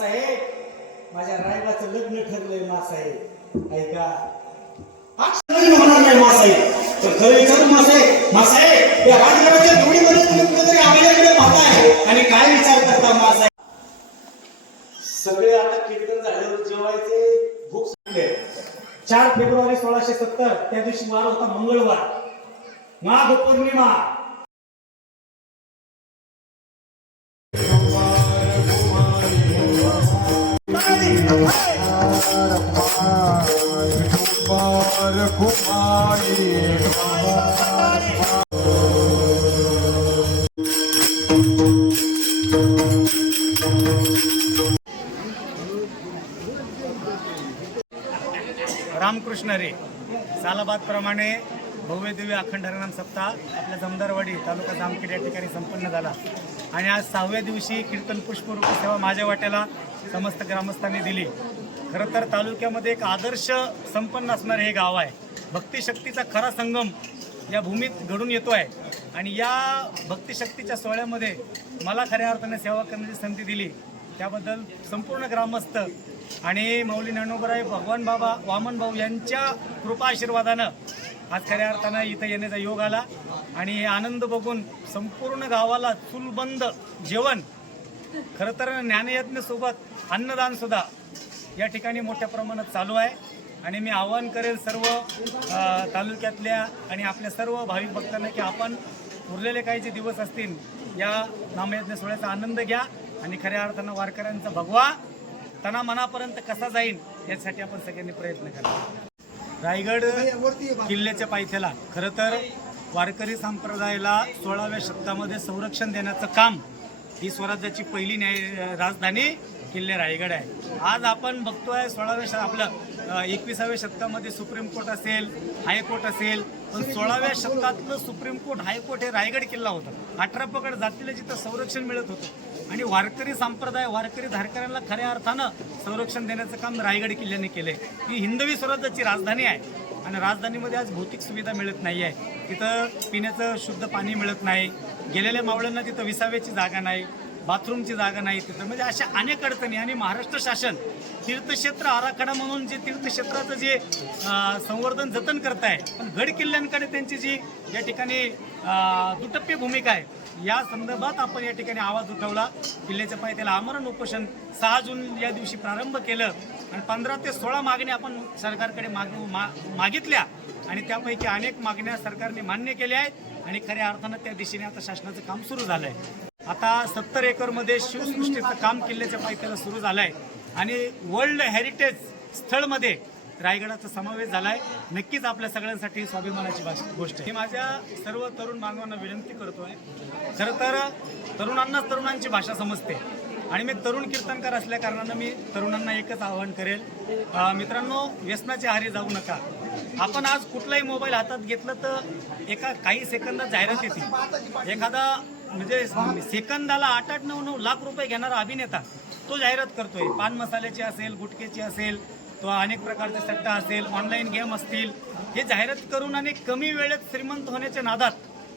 मासाहेब माझ्या रायबाचं लग्न ठरलंय मासाहेब. ऐका. लग्न होणार नाही मासाहेब. तर खरं विचारू मासाहेब? मासाहेब या राजकारणाच्या जोडीमध्ये तुम्ही कुठेतरी आपल्याकडे पाहताय. आणि काय विचार करता मासाहेब? सगळे आता कीर्तन झाल्यावर जेवायचे भूक सांगले. चार फेब्रुवारी सोळाशे सत्तर त्या दिवशी वार होता मंगळवार. माघ पौर्णिमा कुमार कुमारी रामकृष्ण रे सालाबाद प्रमाणे भव्य दिव्य अखंड हरिनाम सप्ताह आपल्या जमदारवाडी तालुका जामखेड या ठिकाणी संपन्न झाला. आणि आज सहाव्या दिवशी कीर्तन पुष्परूपी सेवा माझ्या वाट्याला समस्त ग्रामस्थांनी दिली. खरं तर तालुक्यामध्ये एक आदर्श संपन्न असणारे हे गाव आहे. भक्तिशक्तीचा खरा संगम या भूमीत घडून येतो आहे आणि या भक्तिशक्तीच्या सोहळ्यामध्ये मला खऱ्या अर्थाने सेवा करण्याची संधी दिली. त्याबद्दल संपूर्ण ग्रामस्थ आणि मौली ज्ञानोबराय भगवान बाबा वामन भाऊ यांच्या कृपा आशीर्वादानं आज खऱ्या अर्थानं इथं येण्याचा योग आला. आणि हे आनंद बघून संपूर्ण गावाला चुलबंद जेवण खरं तर ज्ञानयज्ञसोबत अन्नदान सुद्धा या ठिकाणी मोठ्या प्रमाणात चालू आहे. आणि मी आवाहन करेल सर्व तालुक्यातल्या आणि आपल्या सर्व भाविक भक्तांना की आपण उरलेले काही जे दिवस असतील या नामयज्ञ सोहळ्याचा आनंद घ्या. आणि खऱ्या अर्थानं वारकऱ्यांचा भगवा त्यांना मनापर्यंत कसा जाईल यासाठी आपण सगळ्यांनी प्रयत्न करा. रायगड किल्ल्याच्या पायथ्याला. खरं तर वारकरी संप्रदायाला सोळाव्या शतकामध्ये संरक्षण देण्याचं काम ही स्वराज्याची पहिली न्याय राजधानी किल्ले रायगड आहे. आज आपण बघतोय सोळाव्या श आपलं एकविसाव्या शतकामध्ये सुप्रीम कोर्ट असेल हायकोर्ट असेल पण सोळाव्या शतकातलं सुप्रीम कोर्ट हायकोर्ट हे रायगड किल्ला होता. अठरा पकड जातीला जिथं संरक्षण मिळत होतं. आणि वारकरी संप्रदाय वारकरी धारकऱ्यांना खऱ्या अर्थानं संरक्षण देण्याचं काम रायगड किल्ल्याने केलंय. ही हिंदवी स्वराज्याची राजधानी आहे आणि राजधानीमध्ये आज भौतिक सुविधा मिळत नाही आहे तिथं पिण्याचं शुद्ध पाणी मिळत नाही. गेलेल्या मावळ्यांना तिथं विसाव्याची जागा नाही. बाथरूमची जागा नाही तिथं. म्हणजे अशा अनेक अडचणी आणि महाराष्ट्र शासन तीर्थक्षेत्र आराखडा म्हणून जे तीर्थक्षेत्राचं जे संवर्धन जतन करत आहे पण गड किल्ल्यांकडे त्यांची जी या ठिकाणी दुटप्पी भूमिका आहे या संदर्भात आपण या ठिकाणी आवाज उठवला. किल्ल्याच्या पायथ्याला आमरण उपोषण सहा जून या दिवशी प्रारंभ केलं आणि पंधरा ते सोळा मागण्या आपण सरकारकडे माग मा- मागितल्या आणि त्यापैकी अनेक मागण्या सरकारने मान्य केल्या आहेत आणि खऱ्या अर्थानं त्या दिशेने आता शासनाचं काम सुरू झालं आहे आता सत्तर एकरमध्ये शिवसृष्टीचं काम किल्ल्याच्या पायथ्याला सुरू झालं आहे आणि वर्ल्ड हेरिटेज स्थळमध्ये रायगडाचा समावेश झालाय. नक्कीच आपल्या सगळ्यांसाठी स्वाभिमानाची गोष्ट आहे. माझ्या सर्व तरुण बांधवांना विनंती करतोय. खरं तर तरुणांनाच तरुणांची भाषा समजते. आणि मी तरुण कीर्तनकार असल्या कारणानं मी तरुणांना एकच आवाहन करेल. मित्रांनो व्यसनाच्या आहारी जाऊ नका. आपण आज कुठलाही मोबाईल हातात घेतलं तर एका काही सेकंदात जाहिरात येते. एखादा म्हणजे सेकंदाला आठ आठ नऊ नऊ लाख रुपये घेणारा अभिनेता तो जाहिरात करतोय. पान मसाल्याची असेल गुटकेची असेल तो अनेक प्रकारचे सट्टा असेल ऑनलाईन गेम असतील. हे जाहिरात करून आणि कमी वेळेत श्रीमंत होण्याच्या नादात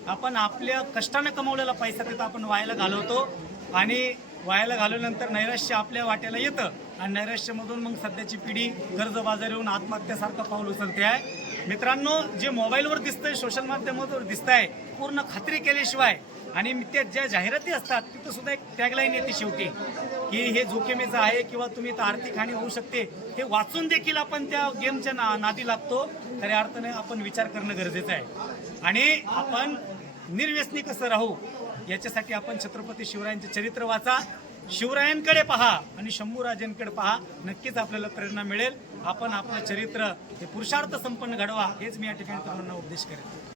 आपण आपल्या कष्टानं कमवलेला पैसा तिथं आपण वायाला घालवतो. आणि वायाला घालवल्यानंतर नैराश्य आपल्या वाट्याला येतं. आणि नैराश्यमधून मग सध्याची पिढी कर्जबाजारी होऊन आत्महत्यासारखं पाऊल उचलते आहे. मित्रांनो जे मोबाईलवर दिसतंय सोशल माध्यमावर दिसतंय पूर्ण खात्री केल्याशिवाय आणि त्या ज्या जाहिराती असतात तिथं सुद्धा एक टॅगलाईन येते शेवटी की हे जोखीमेचं आहे किंवा तुम्ही तर आर्थिक हानी होऊ शकते हे वाचून देखील आपण त्या गेमच्या ना नादी लागतो. खऱ्या अर्थाने आपण विचार करणं गरजेचं आहे. आणि आपण निर्व्यसनी कसं राहू याच्यासाठी आपण छत्रपती शिवरायांचे चरित्र वाचा. शिवरायांकडे पहा आणि शंभूराजांकडे पहा. नक्कीच आपल्याला प्रेरणा मिळेल. आपण आपलं चरित्र हे पुरुषार्थ संपन्न घडवा हेच मी या ठिकाणी तरुणांना उपदेश करेन.